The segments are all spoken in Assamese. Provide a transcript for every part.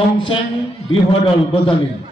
Tongseng Bihodol Bojani.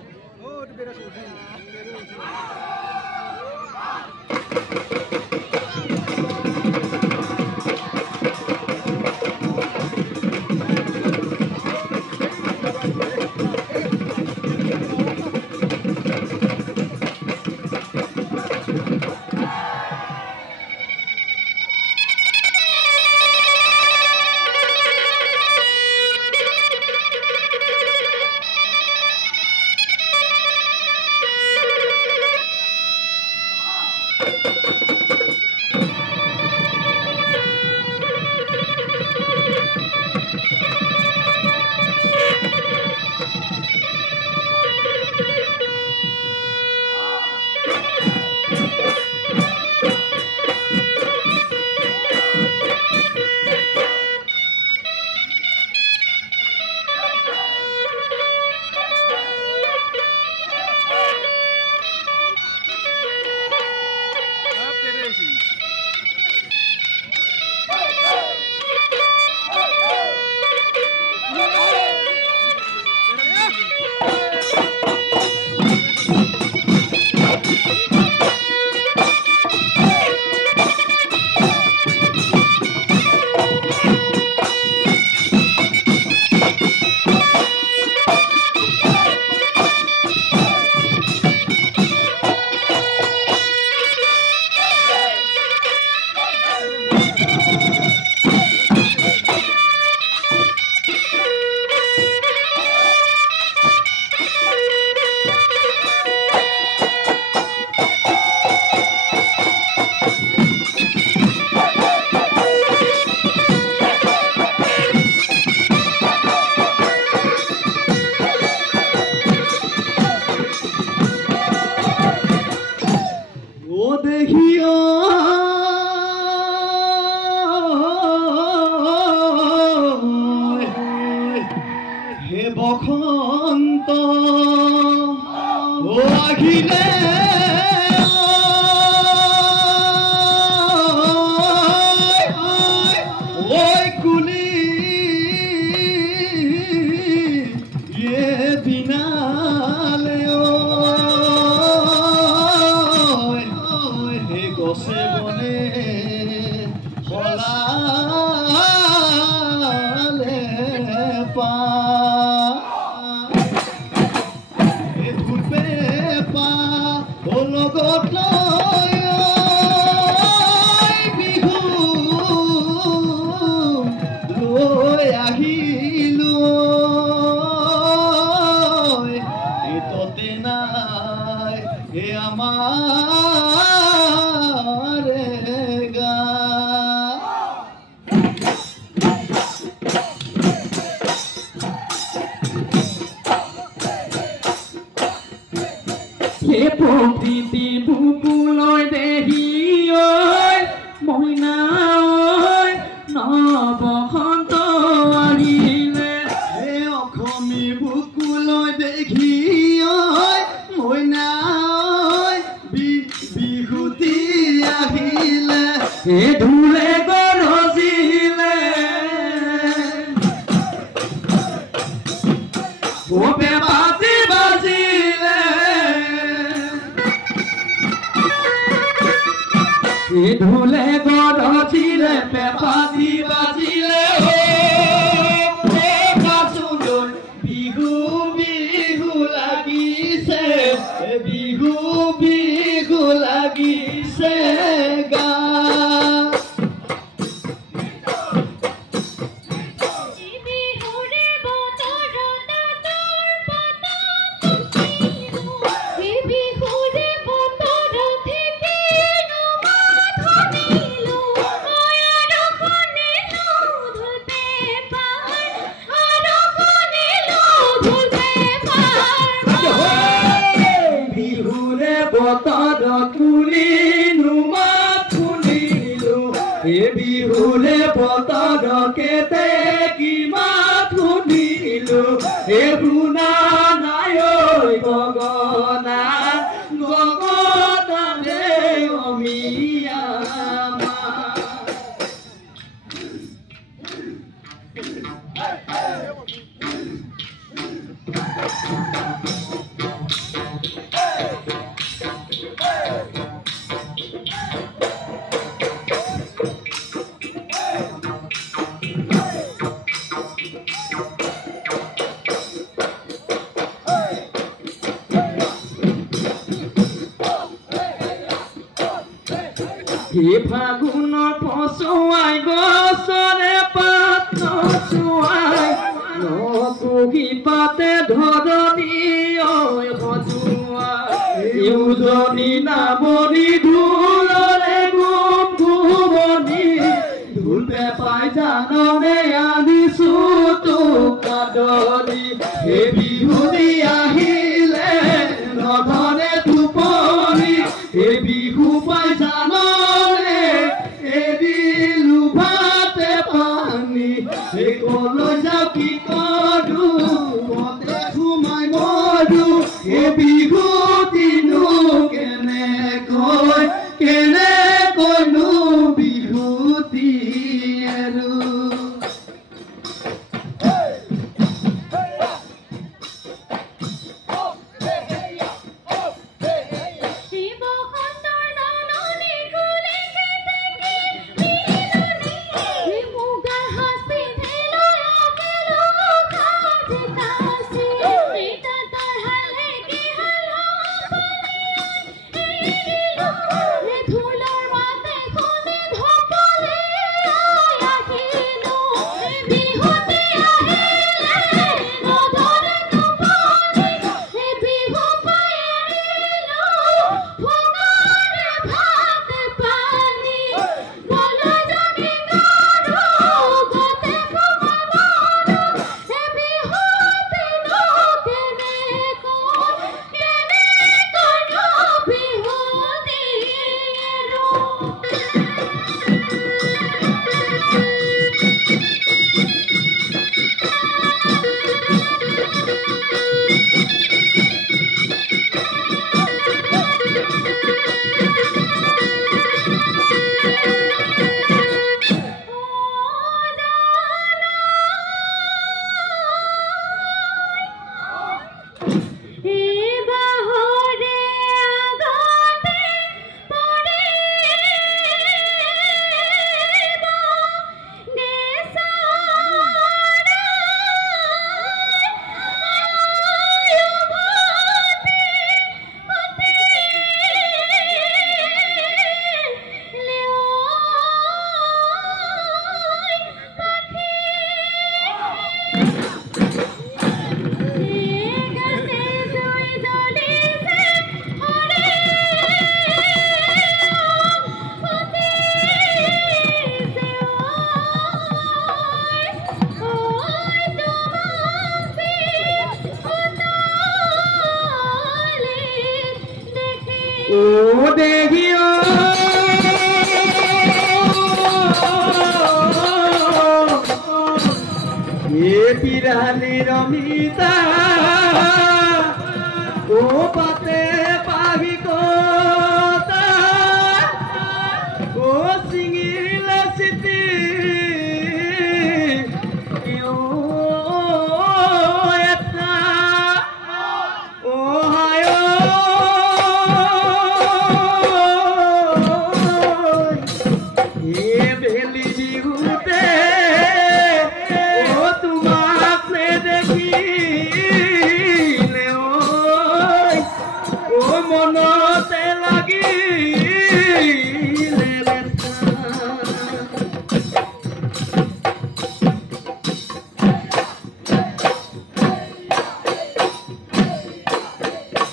সেই ফাগুনৰ পচুৱাই গছৰে পাত নচুৱাই নকুহি পাতে ধৰণী সজুৱাই উজনি নামনি ঢোলৰে গুম গুমনি ঢোল পেপাই জাননে আনিছো তোক আদৰি হে বিহুনি আহিলে নধৰে টোপনি হে বিহু পাই জাননে এৰিলো ভাতে পানী হে কলৈ যাওঁ কি কৰো মতে সোমাই মৰো হে বিহু দিনো কেনেকৈনো বিহুতি আৰু रमिता ओ पाते पावी कोता ओ सिंगिल सिटी ओ एता ओ हायो ये बेली बिहुते মনতে লাগিলে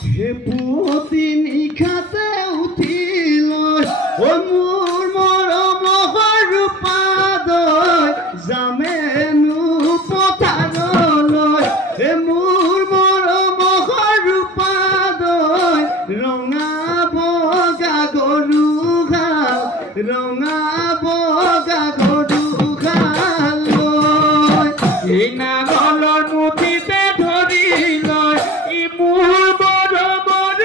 হে পুৱতি নিশাতে উঠিল ও মোৰ মৰম ৰূপাদয় যামেনো পথাৰলৈ হে মোৰ মৰম ৰূপাদয় ৰঙা বগা গৰু ঘাল ৰঙা বগা গৰু ঘাল এই নাঙলৰ মুঠিতে ধৰি লয় ই মোৰ মৰমৰ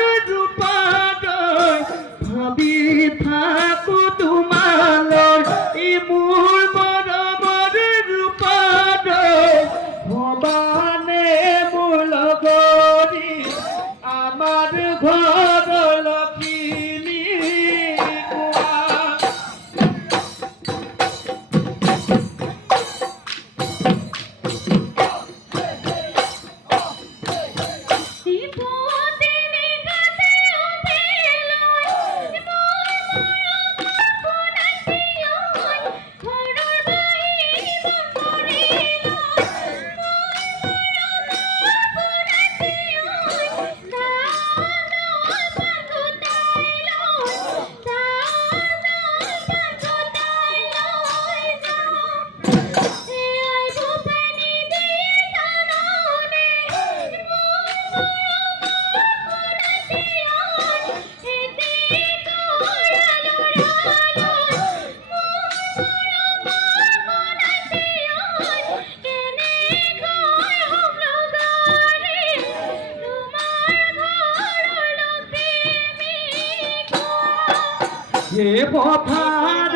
হে পথাৰৰ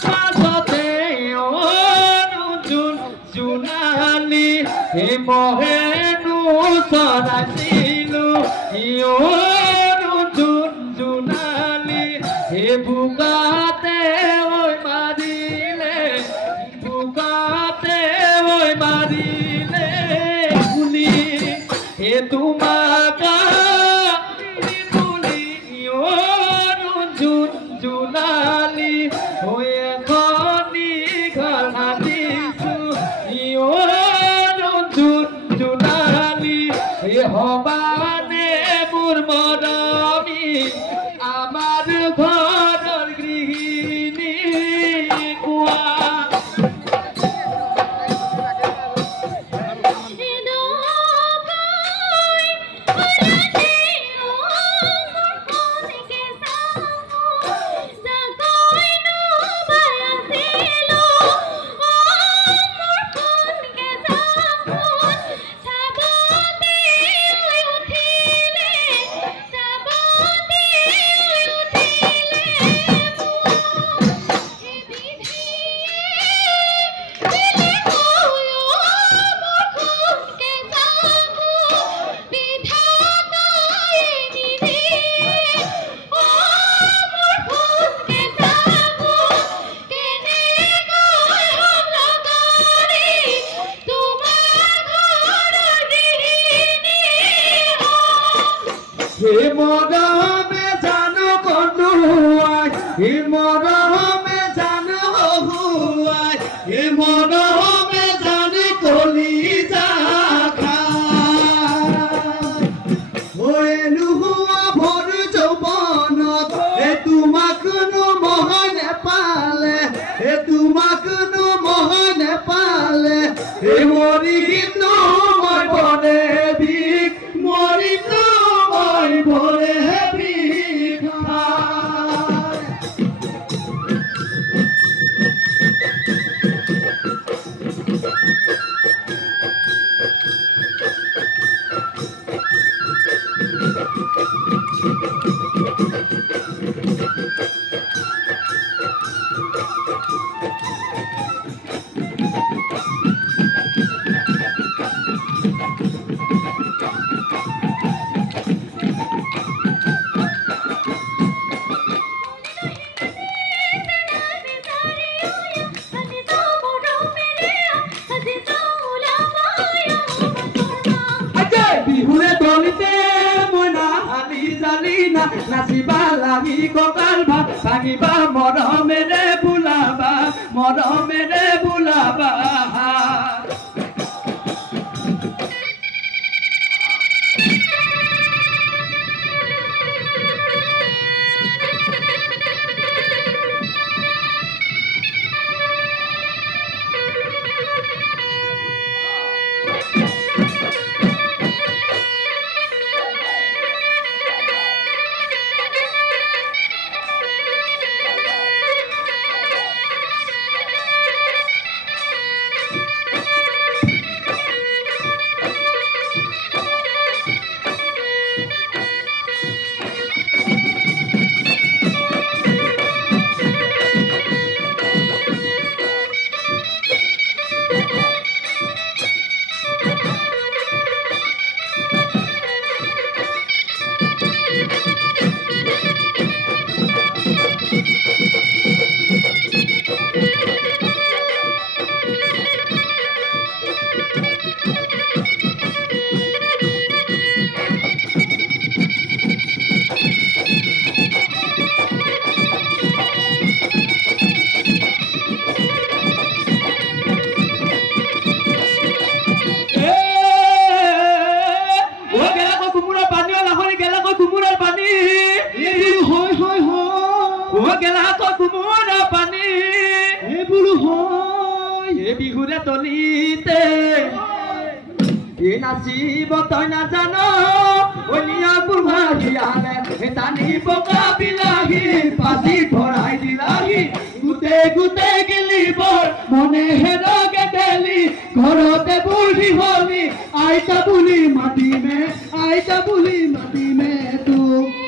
মাজতে জোনালী হে মহেনো চৰাইছিলো জোনালী হে বোকাতে ঐ মাৰিলে বুলি হে তোমাক জোনালী হৈ এখনি ঘৰ সাজিছো জোনালী হে হবানে মোৰ মৰমী আমাৰ ঘৰৰ গৃহিণী কোৱা হে মৰমে জানো কন্দুৱাই হে মৰমে জানো হহুৱাই হে মৰমে জানি কলিজা খাই নোহোৱা ভৰ যৌৱনত হে তোমাকনো মহ নেপালে হে তোমাকনো মহ নেপালে হে মৰি কিন্তু মই বনে বিষ মৰিম ভৰে বিহুৰে দলিতে মই নাহালি জালি না নাচিবা লাগি কঁকাল ভাঙিবা মৰমেৰে বোলাবা বিহুৰে তলিতে নাচিব তই নাজানো টানি পকা বিলাহী পাচি ভৰাই দিলাহি গোটে গোটে গেলি বৰ মনে হেৰকে গেলি ঘৰতে বুঢ়ী হলি আইতা বুলি মাতিমে তোক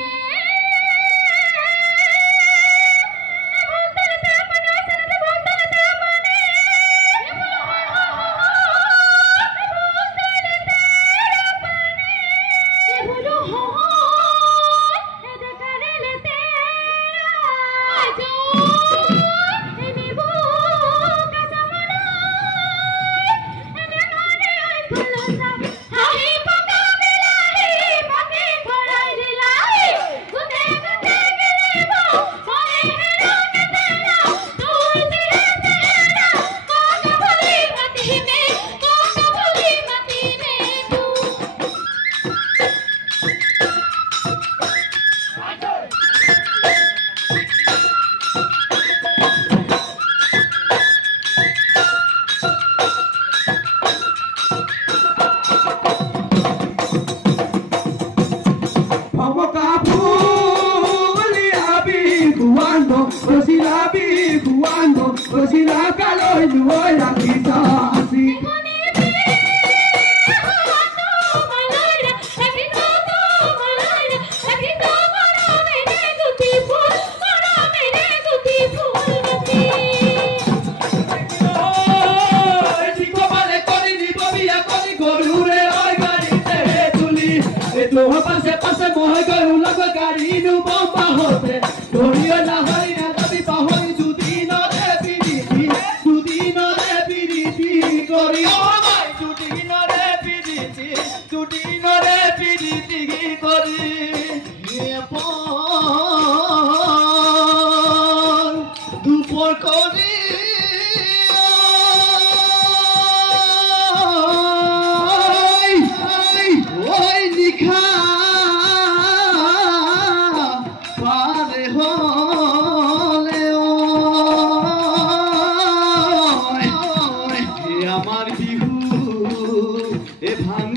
তোৰ পাছে পাছে মই গৈ ওলাব গাড়ী নুবম্বা হতে ধৰিও নাহৰি নাযাবি পাহৰি দুদিনৰে পিৰিতি কৰি দুদিনৰে পিৰিতি কৰি দুপৰ কৰি লিখা পাৰে হলে আমাৰ বিহু এ ভাঙ